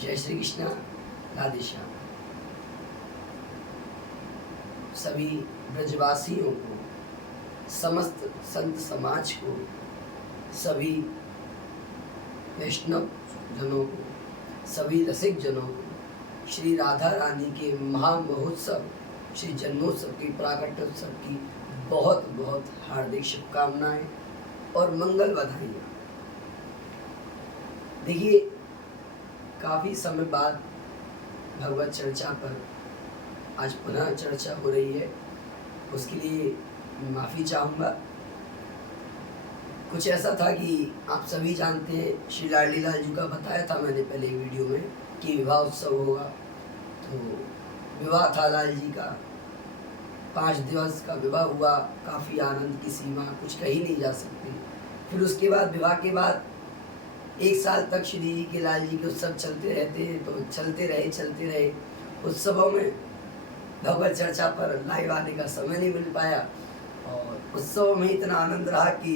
जय श्री कृष्णा, राधे श्याम। सभी ब्रजवासियों को, समस्त संत समाज को, सभी वैष्णव जनों को, सभी रसिक जनों को श्री राधा रानी के महामहोत्सव श्री जन्मोत्सव की, प्राकट्योत्सव की बहुत बहुत हार्दिक शुभकामनाएं और मंगल बधाइयाँ। देखिए, काफ़ी समय बाद भगवत चर्चा पर आज पुनः चर्चा हो रही है, उसके लिए माफ़ी चाहूँगा। कुछ ऐसा था कि आप सभी जानते हैं, श्री लाडली लाल जी का बताया था मैंने पहले वीडियो में कि विवाह उत्सव होगा। तो विवाह था लाल जी का, 5 दिवस का विवाह हुआ। काफ़ी आनंद की सीमा कुछ कही नहीं जा सकती। फिर उसके बाद विवाह के बाद 1 साल तक श्री जी के, लाल जी के उत्सव चलते रहते हैं। तो चलते रहे उत्सवों में भगवत चर्चा पर लाइव आने का समय नहीं मिल पाया और उत्सव में इतना आनंद रहा कि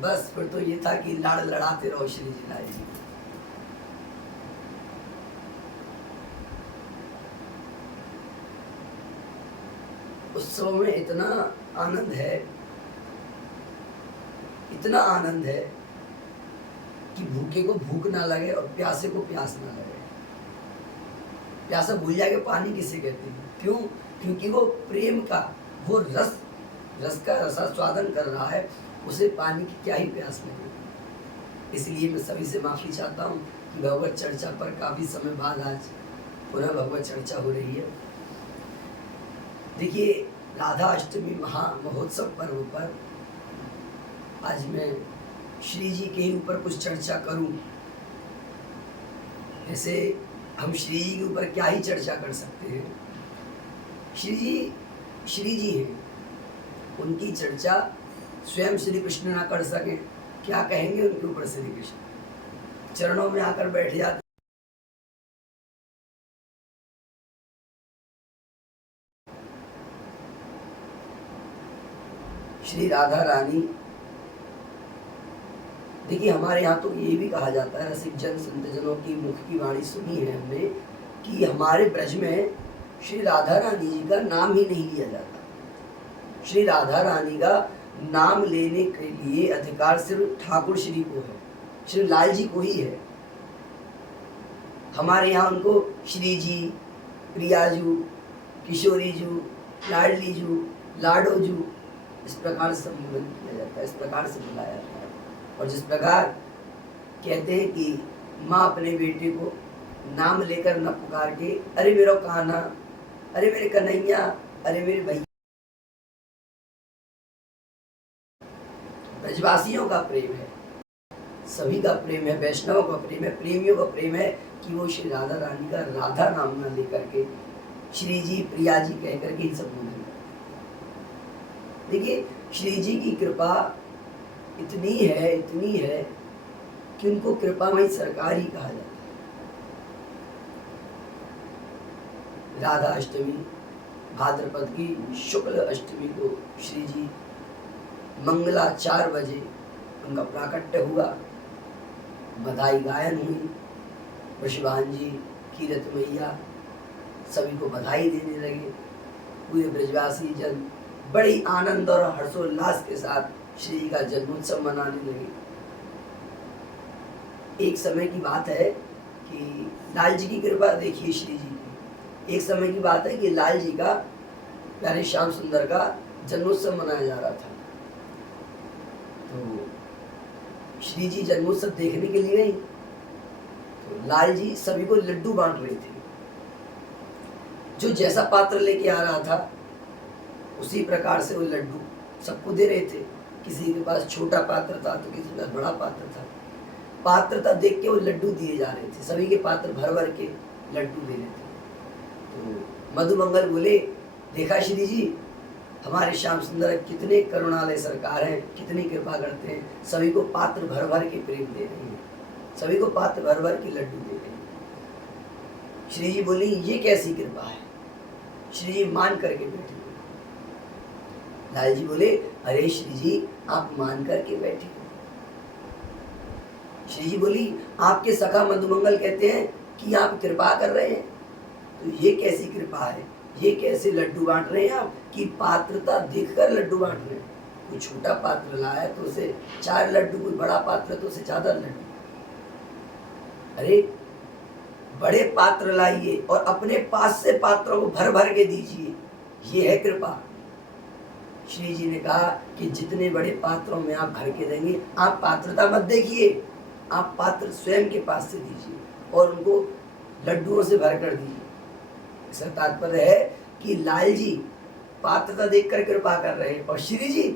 बस फिर तो ये था कि लाड़ लड़ाते रहो श्री जी लाल जी। उत्सव में इतना आनंद है कि भूखे को भूख ना लगे और प्यासे को प्यास ना लगे। प्यासा भूल जाके पानी किसे कहते हैं? क्यों? क्योंकि वो प्रेम का, वो रस का रसास्वादन कर रहा है, उसे पानी की क्या ही प्यास लगे। इसलिए मैं सभी से माफ़ी चाहता हूँ कि भगवत चर्चा पर काफ़ी समय बाद आज पुनः भगवत चर्चा हो रही है। देखिए, राधा अष्टमी महोत्सव पर्व पर आज मैं श्री जी के ऊपर कुछ चर्चा करूं। ऐसे हम श्री जी के ऊपर क्या ही चर्चा कर सकते हैं। श्री जी हैं, उनकी चर्चा स्वयं श्री कृष्ण ना कर सके, क्या कहेंगे उनके ऊपर श्री कृष्ण? चरणों में आकर बैठ जाते। श्री राधा रानी, देखिए हमारे यहाँ तो ये भी कहा जाता है, रसिक जन संतजनों की मुख की वाणी सुनी है हमने कि हमारे ब्रज में श्री राधा रानी जी का नाम ही नहीं लिया जाता। श्री राधा रानी का नाम लेने के लिए अधिकार सिर्फ ठाकुर श्री को है, श्री लाल जी को ही है। हमारे यहाँ उनको श्री जी, प्रियाजू, किशोरी जू, लाडली जू, लाडो जू, इस प्रकार से संबोधन किया जाता है, इस प्रकार से बुलाया जाता है। और जिस प्रकार कहते हैं कि माँ अपने बेटे को नाम लेकर न पुकार के, अरे मेरा कान्हा, अरे मेरे कन्हैया, अरे मेरे भैया। ब्रजवासियों का प्रेम है, सभी का प्रेम है, वैष्णवों का प्रेम है, प्रेमियों का प्रेम है कि वो श्री राधा रानी का राधा नाम न लेकर के श्री जी, प्रिया जी कह करके इन सब बोलेंगे। देखिए, श्री जी की कृपा इतनी है कि उनको कृपामयी सरकार ही कहा जाता है। राधा अष्टमी, भाद्रपद की शुक्ल अष्टमी को श्री जी मंगला 4 बजे उनका प्राकट्य हुआ, बधाई गायन हुई, वृषभान जी, कीरत मैया सभी को बधाई देने लगे। पूरे ब्रजवासी जन बड़ी आनंद और हर्षोल्लास के साथ श्री जी का जन्मोत्सव मनाने लगे। एक समय की बात है कि लाल जी की कृपा देखिए श्री जी की। एक समय की बात है कि लाल जी का, प्यारे श्याम सुंदर का जन्मोत्सव मनाया जा रहा था। तो श्री जी जन्मोत्सव देखने के लिए गई तो लाल जी सभी को लड्डू बांट रहे थे। जो जैसा पात्र लेके आ रहा था उसी प्रकार से वो लड्डू सबको दे रहे थे। किसी के पास छोटा पात्र था तो किसी के पास बड़ा पात्र था। पात्रता देख के वो लड्डू दिए जा रहे थे, सभी के पात्र भर भर के लड्डू दे रहे थे। तो मधुमंगल बोले, देखा श्री जी, हमारे श्याम सुंदर कितने करुणालय सरकार हैं, कितनी कृपा करते हैं, सभी को पात्र भर भर के प्रेम दे रहे हैं, सभी को पात्र भर भर के लड्डू दे रहे हैं। श्री जी बोली, ये कैसी कृपा है? श्री जी मान करके बैठे। लाल जी बोले, अरे श्री जी आप मान करके बैठे। श्री जी बोली, आपके सखा मधुमंगल कहते हैं कि आप कृपा कर रहे हैं, तो ये कैसी कृपा है, ये कैसे लड्डू बांट रहे हैं आप कि पात्रता देखकर लड्डू बांट रहे हैं। कोई छोटा पात्र लाया तो उसे 4 लड्डू, कोई बड़ा पात्र तो उसे ज़्यादा लड्डू। अरे बड़े पात्र लाइए और अपने पास से पात्रों को भर भर के दीजिए, ये है कृपा। श्री जी ने कहा कि जितने बड़े पात्रों में आप भर के देंगे, आप पात्रता मत देखिए, आप पात्र स्वयं के पास से दीजिए और उनको लड्डुओं से भर कर दीजिए। इसका तात्पर्य है कि लाल जी पात्रता देखकर कृपा कर रहे हैं और श्री जी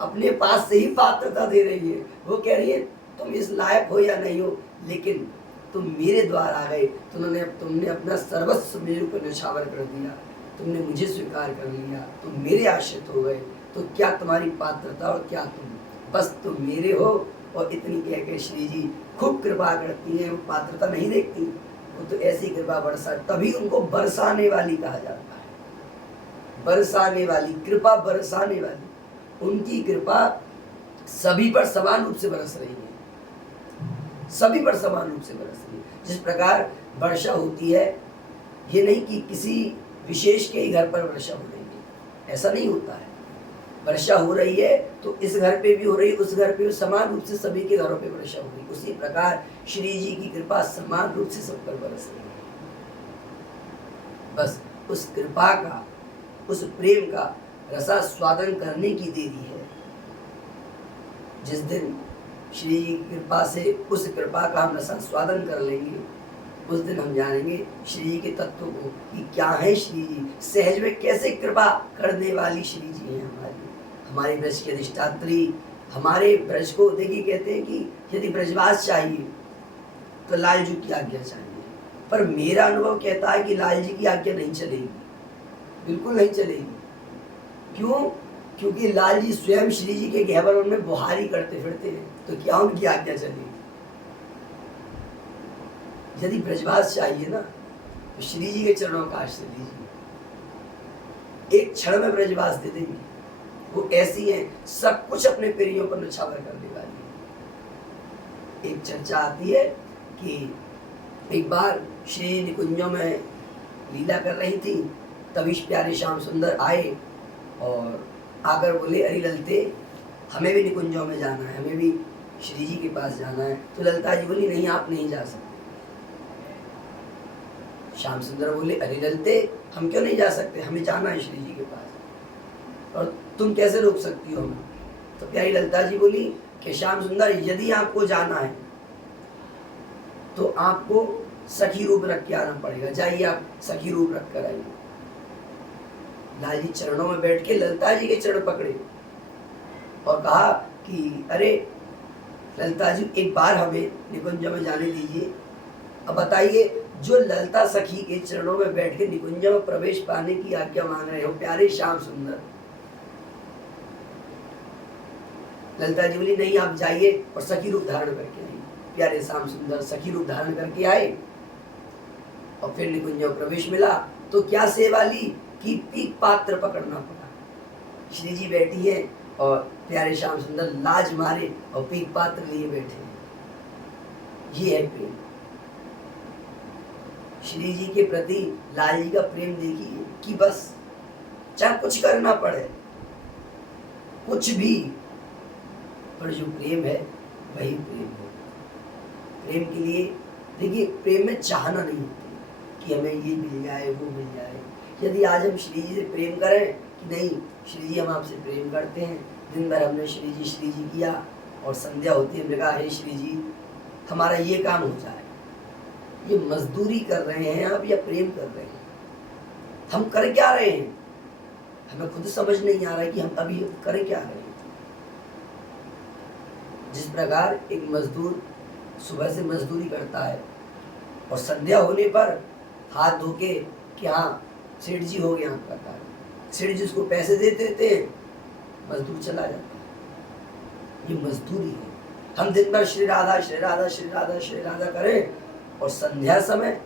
अपने पास से ही पात्रता दे रही है। वो कह रही है तुम इस लायक हो या नहीं हो, लेकिन तुम मेरे द्वार आ गए, तुमने अपना सर्वस्व मेरे ऊपर न्यौछावर कर दिया, तुमने मुझे स्वीकार कर लिया, तुम मेरे आश्रित हो गए, तो क्या तुम्हारी पात्रता और क्या तुम, बस तुम मेरे हो। और इतनी कह के श्री जी खूब कृपा करती हैं, वो पात्रता नहीं देखती, वो तो ऐसी कृपा बरसा, तभी उनको बरसाने वाली कहा जाता है। बरसाने वाली कृपा, बरसाने वाली, उनकी कृपा सभी पर समान रूप से बरस रही है, सभी पर समान रूप से बरस रही है। जिस प्रकार वर्षा होती है, ये नहीं कि किसी विशेष के ही घर पर वर्षा हो रही है, ऐसा नहीं होता है। वर्षा हो रही है तो इस घर पे भी हो रही है, उस घर पे भी, समान रूप से सभी के घरों पे वर्षा हो रही है। उसी प्रकार श्री जी की कृपा समान रूप से सब पर बरस रही है। बस उस कृपा का, उस प्रेम का रसा स्वादन करने की देरी है। जिस दिन श्री जी की कृपा से उस कृपा का हम रसा स्वादन कर लेंगे, उस दिन हम जानेंगे श्री जी के तत्व को कि क्या है श्री जी, सहज में कैसे कृपा करने वाली श्री जी है हमारे ब्रज की अधिष्ठात्री। हमारे ब्रज को देखिए, कहते हैं कि यदि ब्रजवास चाहिए तो लाल जी की आज्ञा चाहिए, पर मेरा अनुभव कहता है कि लाल जी की आज्ञा नहीं चलेगी, बिल्कुल नहीं चलेगी। क्यों? क्योंकि लाल जी स्वयं श्री जी के गहवर में बुहारी करते फिरते हैं, तो क्या उनकी आज्ञा चलेगी? यदि ब्रजवास चाहिए ना, तो श्री जी के चरणों का आश्रय लीजिए, एक क्षण में ब्रजवास दे देंगे। वो ऐसी हैं, सब कुछ अपने पेरियों पर न्यौछावर करने वाली है। एक चर्चा आती है कि एक बार श्री निकुंजों में लीला कर रही थी, तभी प्यारे श्याम सुंदर आए और आकर बोले, अरे ललते, हमें भी निकुंजों में जाना है, हमें भी श्री जी के पास जाना है। तो ललता जी बोली, नहीं आप नहीं जा सकते। श्याम सुंदर बोले, अरे ललते, हम क्यों नहीं जा सकते, हमें जाना है श्री जी के पास, और तुम कैसे रोक सकती हो हमें? तो प्यारी ललिता जी बोली कि श्याम सुंदर, यदि आपको जाना है तो आपको सखी रूप रख के आना पड़ेगा, जाइए आप सखी रूप रख कर आइए। लाल जी चरणों में बैठ के ललिता जी के चरण पकड़े और कहा कि अरे ललिता जी, एक बार हमें निकुंज में जाने दीजिए। अब बताइए, जो ललिता सखी के चरणों में बैठ के निकुंज में प्रवेश पाने की आज्ञा मांग रहे हो प्यारे श्याम सुंदर, ललिता जी बोली, नहीं आप जाइए और सखी रूप धारण करके आइए। प्यारे श्याम सुंदर सखी रूप धारण करके आए और फिर निकुंज में प्रवेश मिला तो क्या सेवा ली कि पीक पात्र पकड़ना पड़ा। श्री जी बैठी है और प्यारे श्याम सुंदर लाज मारे और पीक पात्र लिए बैठे। ये है प्रेम। श्री जी के प्रति लाल जी का प्रेम देखिए कि बस चाहे कुछ करना पड़े, कुछ भी, पर जो प्रेम है वही प्रेम है। प्रेम के लिए देखिए, प्रेम में चाहना नहीं होती कि हमें ये मिल जाए वो मिल जाए। यदि आज हम श्री जी से प्रेम करें कि नहीं श्री जी हम आपसे प्रेम करते हैं, दिन भर हमने श्री जी किया और संध्या होती है हमने कहा हे श्री जी हमारा ये काम हो जाए, ये मजदूरी कर रहे हैं आप या प्रेम कर रहे हैं? हम कर क्या रहे हैं? हमें खुद समझ नहीं आ रहा है कि हम अभी कर क्या रहे हैं। जिस प्रकार एक मजदूर सुबह से मजदूरी करता है और संध्या होने पर हाथ धो के कि हाँ सेठ जी हो गया आपका कार्य, सेठ जी उसको पैसे दे देते हैं, मजदूर चला जाता है। ये मजदूरी है। हम दिन भर श्री राधा श्री राधा श्री राधा श्री राधा करें और संध्या समय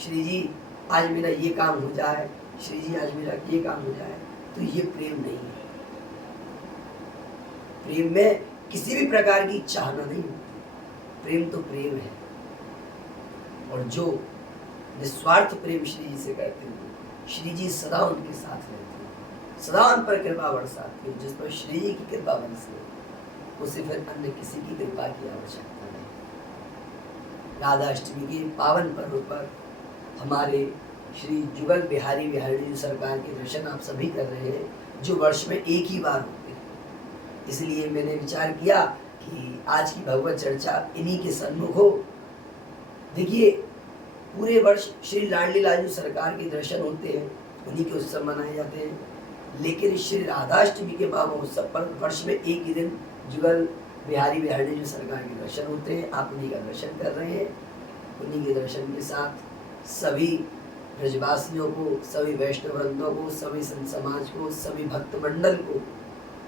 श्री जी आज मेरा ये काम हो जाए, श्री जी आज मेरा ये काम हो जाए, तो ये प्रेम नहीं है। प्रेम में किसी भी प्रकार की चाहना नहीं, प्रेम तो प्रेम है। और और जो निस्वार्थ प्रेम श्री जी से करते हैं, श्री जी सदा उनके साथ रहते हैं, सदा उन पर कृपा बरसाते हैं। जिस पर श्री जी की कृपा बरसे उसे फिर अन्य किसी की कृपा की आवश्यकता नहीं। राधाष्टमी के पावन पर्व पर हमारे श्री जुगल बिहारी बिहारी जी सरकार के दर्शन आप सभी कर रहे हैं, जो वर्ष में एक ही बार होते हैं। इसलिए मैंने विचार किया कि आज की भगवत चर्चा इन्हीं के सन्मुख हो। देखिए, पूरे वर्ष श्री लाडली लालजू सरकार के दर्शन होते हैं, उन्हीं के उत्सव मनाए जाते हैं, लेकिन श्री राधाष्टमी के महामहोत्सव पर वर्ष में एक ही दिन जुगल बिहारी बिहारी जी सरकार के दर्शन होते हैं। आप उन्हीं का दर्शन कर रहे हैं। उन्हीं के दर्शन के साथ सभी ब्रजवासियों को, सभी वैष्णव वृंदों को, सभी संत समाज को, सभी भक्त मंडल को,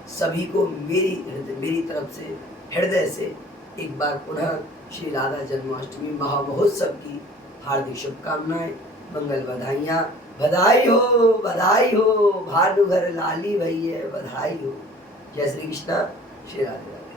सभी को मेरी तरफ से हृदय से एक बार पुनः श्री राधा जन्माष्टमी महामहोत्सव की हार्दिक शुभकामनाएं, मंगल बधाइयाँ। बधाई हो, बधाई हो, भानु घर लाली भैया, बधाई हो। जय श्री कृष्णा, श्री राधे राधे।